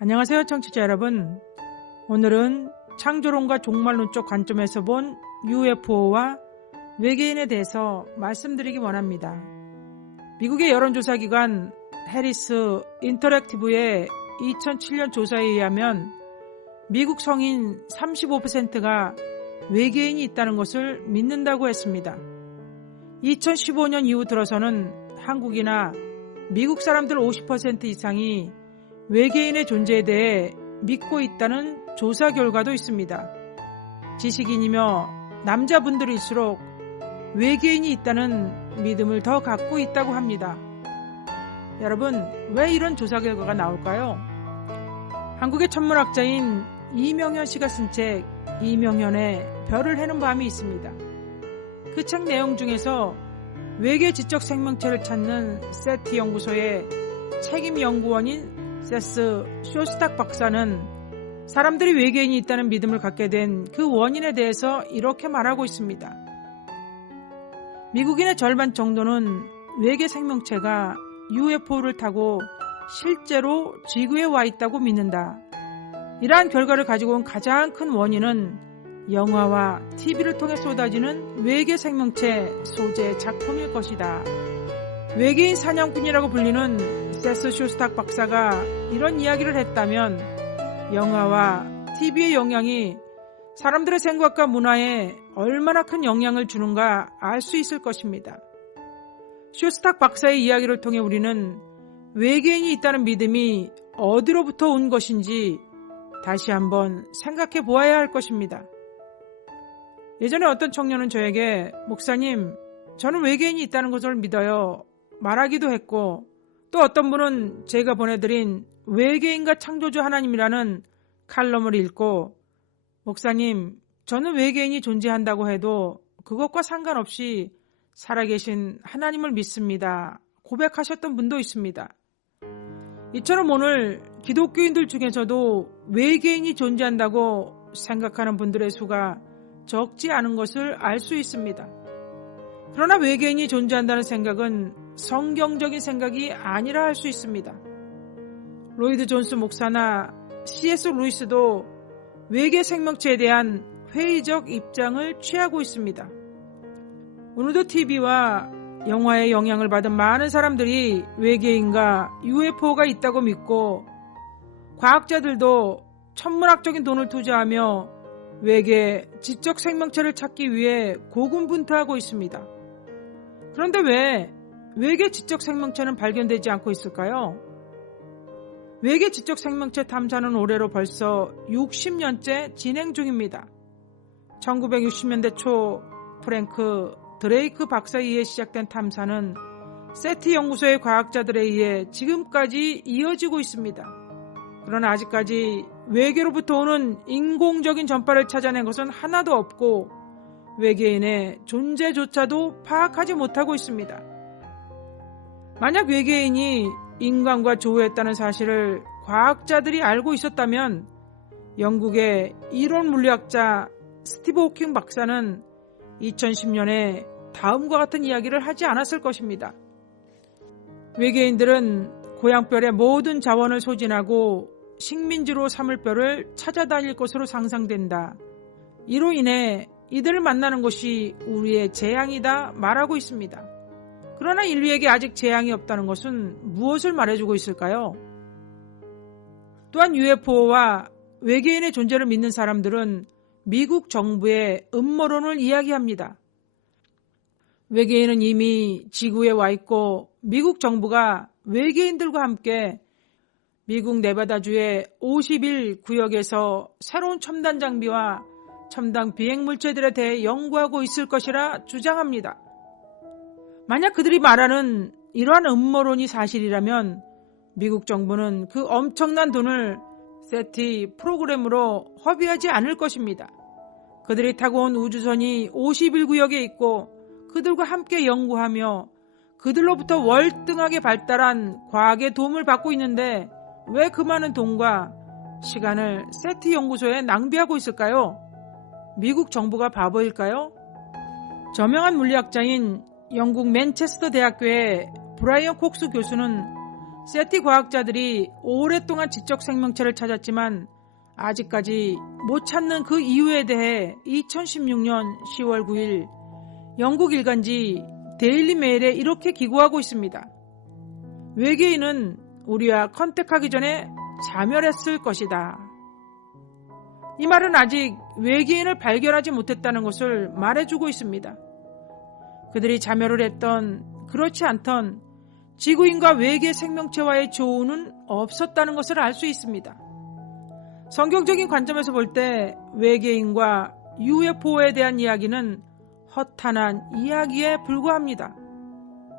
안녕하세요, 청취자 여러분. 오늘은 창조론과 종말론적 관점에서 본 UFO와 외계인에 대해서 말씀드리기 원합니다. 미국의 여론조사기관 해리스 인터랙티브의 2007년 조사에 의하면 미국 성인 35%가 외계인이 있다는 것을 믿는다고 했습니다. 2015년 이후 들어서는 한국이나 미국 사람들 50% 이상이 외계인의 존재에 대해 믿고 있다는 조사 결과도 있습니다. 지식인이며 남자분들일수록 외계인이 있다는 믿음을 더 갖고 있다고 합니다. 여러분, 왜 이런 조사 결과가 나올까요? 한국의 천문학자인 이명현 씨가 쓴 책 이명현의 별을 해는 밤이 있습니다. 그 책 내용 중에서 외계 지적 생명체를 찾는 세티 연구소의 책임 연구원인 세스 쇼스탁 박사는 사람들이 외계인이 있다는 믿음을 갖게 된 그 원인에 대해서 이렇게 말하고 있습니다. 미국인의 절반 정도는 외계 생명체가 UFO를 타고 실제로 지구에 와 있다고 믿는다. 이러한 결과를 가지고 온 가장 큰 원인은 영화와 TV를 통해 쏟아지는 외계 생명체 소재 작품일 것이다. 외계인 사냥꾼이라고 불리는 세스 쇼스탁 박사가 이런 이야기를 했다면 영화와 TV의 영향이 사람들의 생각과 문화에 얼마나 큰 영향을 주는가 알 수 있을 것입니다. 쇼스탁 박사의 이야기를 통해 우리는 외계인이 있다는 믿음이 어디로부터 온 것인지 다시 한번 생각해 보아야 할 것입니다. 예전에 어떤 청년은 저에게 목사님, 저는 외계인이 있다는 것을 믿어요 말하기도 했고, 또 어떤 분은 제가 보내드린 외계인과 창조주 하나님이라는 칼럼을 읽고 목사님, 저는 외계인이 존재한다고 해도 그것과 상관없이 살아계신 하나님을 믿습니다 고백하셨던 분도 있습니다. 이처럼 오늘 기독교인들 중에서도 외계인이 존재한다고 생각하는 분들의 수가 적지 않은 것을 알 수 있습니다. 그러나 외계인이 존재한다는 생각은 성경적인 생각이 아니라 할 수 있습니다. 로이드 존스 목사나 C.S. 루이스도 외계 생명체에 대한 회의적 입장을 취하고 있습니다. 오늘도 TV와 영화의 영향을 받은 많은 사람들이 외계인과 UFO가 있다고 믿고, 과학자들도 천문학적인 돈을 투자하며 외계 지적 생명체를 찾기 위해 고군분투하고 있습니다. 그런데 왜 외계 지적 생명체는 발견되지 않고 있을까요? 외계 지적 생명체 탐사는 올해로 벌써 60년째 진행 중입니다. 1960년대 초 프랭크 드레이크 박사에 의해 시작된 탐사는 세티 연구소의 과학자들에 의해 지금까지 이어지고 있습니다. 그러나 아직까지 외계로부터 오는 인공적인 전파를 찾아낸 것은 하나도 없고 외계인의 존재조차도 파악하지 못하고 있습니다. 만약 외계인이 인간과 조우했다는 사실을 과학자들이 알고 있었다면 영국의 이론 물리학자 스티브 호킹 박사는 2010년에 다음과 같은 이야기를 하지 않았을 것입니다. 외계인들은 고향별의 모든 자원을 소진하고 식민지로 삼을 뼈를 찾아다닐 것으로 상상된다. 이로 인해 이들을 만나는 것이 우리의 재앙이다 말하고 있습니다. 그러나 인류에게 아직 재앙이 없다는 것은 무엇을 말해주고 있을까요? 또한 UFO와 외계인의 존재를 믿는 사람들은 미국 정부의 음모론을 이야기합니다. 외계인은 이미 지구에 와 있고 미국 정부가 외계인들과 함께 미국 네바다주의 51구역에서 새로운 첨단 장비와 첨단 비행물체들에 대해 연구하고 있을 것이라 주장합니다. 만약 그들이 말하는 이러한 음모론이 사실이라면 미국 정부는 그 엄청난 돈을 세티 프로그램으로 허비하지 않을 것입니다. 그들이 타고 온 우주선이 51구역에 있고 그들과 함께 연구하며 그들로부터 월등하게 발달한 과학의 도움을 받고 있는데 왜 그 많은 돈과 시간을 세티 연구소에 낭비하고 있을까요? 미국 정부가 바보일까요? 저명한 물리학자인 영국 맨체스터 대학교의 브라이언 콕스 교수는 세티 과학자들이 오랫동안 지적 생명체를 찾았지만 아직까지 못 찾는 그 이유에 대해 2016년 10월 9일 영국 일간지 데일리 메일에 이렇게 기고하고 있습니다. 외계인은 우리와 컨택하기 전에 자멸했을 것이다. 이 말은 아직 외계인을 발견하지 못했다는 것을 말해주고 있습니다. 그들이 자멸을 했던 그렇지 않던 지구인과 외계 생명체와의 조우는 없었다는 것을 알 수 있습니다. 성경적인 관점에서 볼 때 외계인과 UFO에 대한 이야기는 허탄한 이야기에 불과합니다.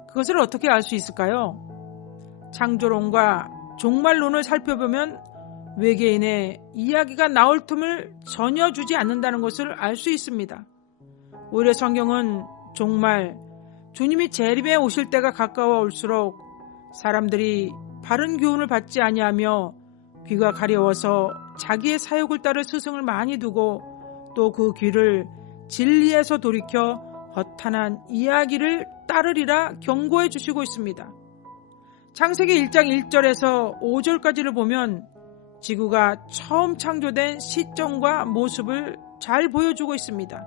그것을 어떻게 알 수 있을까요? 창조론과 종말론을 살펴보면 외계인의 이야기가 나올 틈을 전혀 주지 않는다는 것을 알 수 있습니다. 오히려 성경은 종말, 주님이 재림에 오실 때가 가까워 올수록 사람들이 바른 교훈을 받지 아니하며 귀가 가려워서 자기의 사욕을 따를 스승을 많이 두고 또 그 귀를 진리에서 돌이켜 허탄한 이야기를 따르리라 경고해 주시고 있습니다. 창세기 1장 1절에서 5절까지를 보면 지구가 처음 창조된 시점과 모습을 잘 보여주고 있습니다.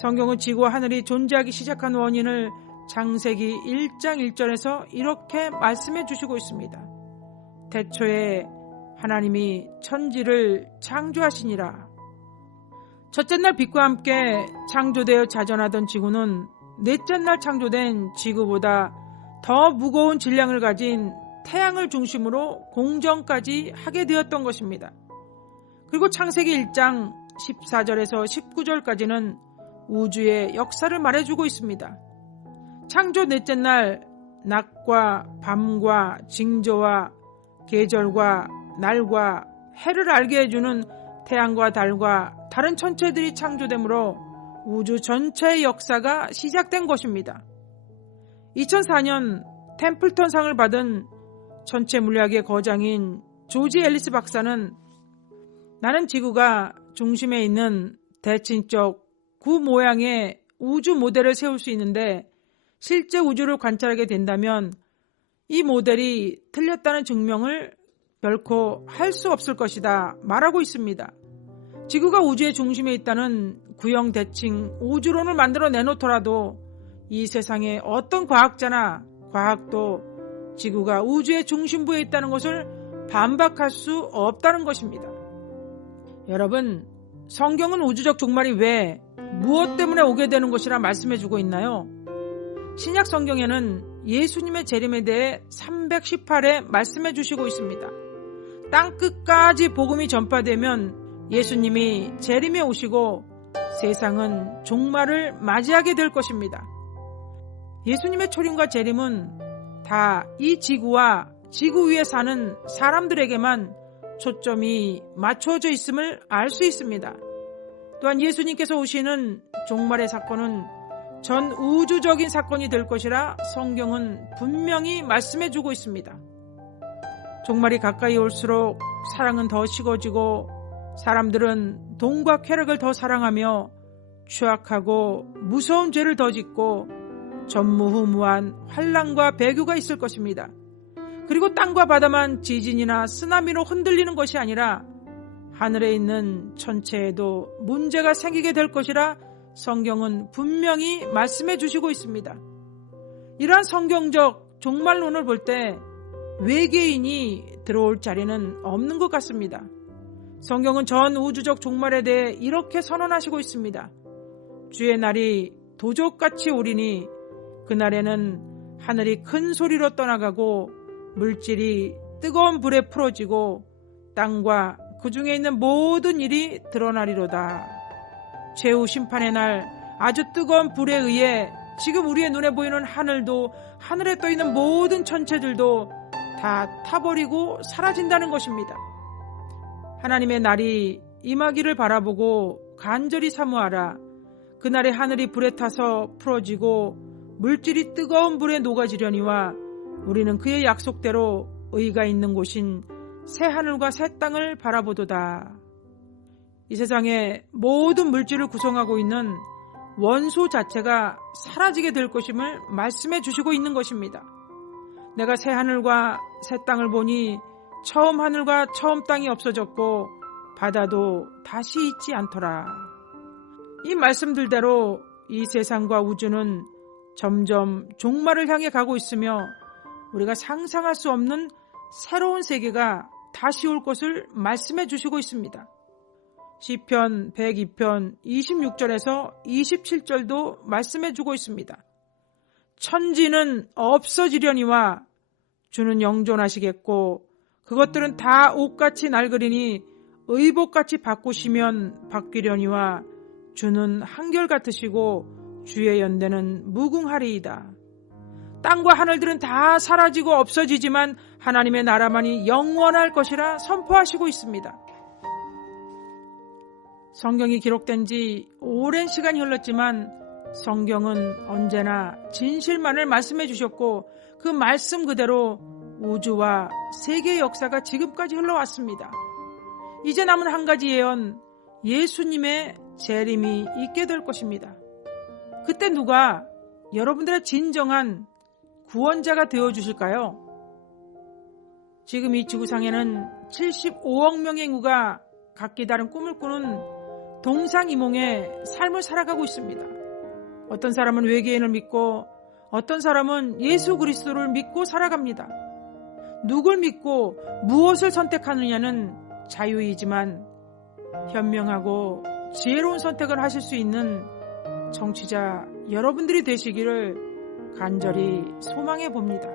성경은 지구와 하늘이 존재하기 시작한 원인을 창세기 1장 1절에서 이렇게 말씀해 주시고 있습니다. 태초에 하나님이 천지를 창조하시니라. 첫째 날 빛과 함께 창조되어 자전하던 지구는 넷째 날 창조된 지구보다 더 무거운 질량을 가진 태양을 중심으로 공정까지 하게 되었던 것입니다. 그리고 창세기 1장 14절에서 19절까지는 우주의 역사를 말해주고 있습니다. 창조 넷째 날 낮과 밤과 징조와 계절과 날과 해를 알게 해주는 태양과 달과 다른 천체들이 창조되므로 우주 전체의 역사가 시작된 것입니다. 2004년 템플턴상을 받은 천체 물리학의 거장인 조지 앨리스 박사는 나는 지구가 중심에 있는 대칭적 구 모양의 우주 모델을 세울 수 있는데 실제 우주를 관찰하게 된다면 이 모델이 틀렸다는 증명을 결코 할 수 없을 것이다 말하고 있습니다. 지구가 우주의 중심에 있다는 구형 대칭 우주론을 만들어 내놓더라도 이 세상의 어떤 과학자나 과학도 지구가 우주의 중심부에 있다는 것을 반박할 수 없다는 것입니다. 여러분, 성경은 우주적 종말이 왜 무엇 때문에 오게 되는 것이라 말씀해주고 있나요? 신약 성경에는 예수님의 재림에 대해 318회 말씀해주시고 있습니다. 땅 끝까지 복음이 전파되면 예수님이 재림에 오시고 세상은 종말을 맞이하게 될 것입니다. 예수님의 초림과 재림은 다 이 지구와 지구 위에 사는 사람들에게만 초점이 맞춰져 있음을 알 수 있습니다. 또한 예수님께서 오시는 종말의 사건은 전 우주적인 사건이 될 것이라 성경은 분명히 말씀해주고 있습니다. 종말이 가까이 올수록 사랑은 더 식어지고 사람들은 돈과 쾌락을 더 사랑하며 추악하고 무서운 죄를 더 짓고 전무후무한 환난과 배교가 있을 것입니다. 그리고 땅과 바다만 지진이나 쓰나미로 흔들리는 것이 아니라 하늘에 있는 천체에도 문제가 생기게 될 것이라 성경은 분명히 말씀해 주시고 있습니다. 이러한 성경적 종말론을 볼 때 외계인이 들어올 자리는 없는 것 같습니다. 성경은 전 우주적 종말에 대해 이렇게 선언하시고 있습니다. 주의 날이 도적같이 오리니 그날에는 하늘이 큰 소리로 떠나가고 물질이 뜨거운 불에 풀어지고 땅과 그 중에 있는 모든 일이 드러나리로다. 최후 심판의 날 아주 뜨거운 불에 의해 지금 우리의 눈에 보이는 하늘도 하늘에 떠있는 모든 천체들도 다 타버리고 사라진다는 것입니다. 하나님의 날이 임하기를 바라보고 간절히 사모하라. 그날에 하늘이 불에 타서 풀어지고 물질이 뜨거운 불에 녹아지려니와 우리는 그의 약속대로 의가 있는 곳인 새 하늘과 새 땅을 바라보도다. 이 세상의 모든 물질을 구성하고 있는 원소 자체가 사라지게 될 것임을 말씀해 주시고 있는 것입니다. 내가 새 하늘과 새 땅을 보니 처음 하늘과 처음 땅이 없어졌고 바다도 다시 있지 않더라. 이 말씀들대로 이 세상과 우주는 점점 종말을 향해 가고 있으며 우리가 상상할 수 없는 새로운 세계가 다시 올 것을 말씀해 주시고 있습니다. 시편 102편 26절에서 27절도 말씀해 주고 있습니다. 천지는 없어지려니와 주는 영존하시겠고 그것들은 다 옷같이 낡으리니 의복같이 바꾸시면 바뀌려니와 주는 한결같으시고 주의 연대는 무궁하리이다. 땅과 하늘들은 다 사라지고 없어지지만 하나님의 나라만이 영원할 것이라 선포하시고 있습니다. 성경이 기록된 지 오랜 시간이 흘렀지만 성경은 언제나 진실만을 말씀해 주셨고 그 말씀 그대로 우주와 세계의 역사가 지금까지 흘러왔습니다. 이제 남은 한 가지 예언, 예수님의 재림이 있게 될 것입니다. 그때 누가 여러분들의 진정한 구원자가 되어주실까요? 지금 이 지구상에는 75억 명의 인구가 각기 다른 꿈을 꾸는 동상이몽의 삶을 살아가고 있습니다. 어떤 사람은 외계인을 믿고 어떤 사람은 예수 그리스도를 믿고 살아갑니다. 누굴 믿고 무엇을 선택하느냐는 자유이지만 현명하고 지혜로운 선택을 하실 수 있는 청취자 여러분들이 되시기를 간절히 소망해 봅니다.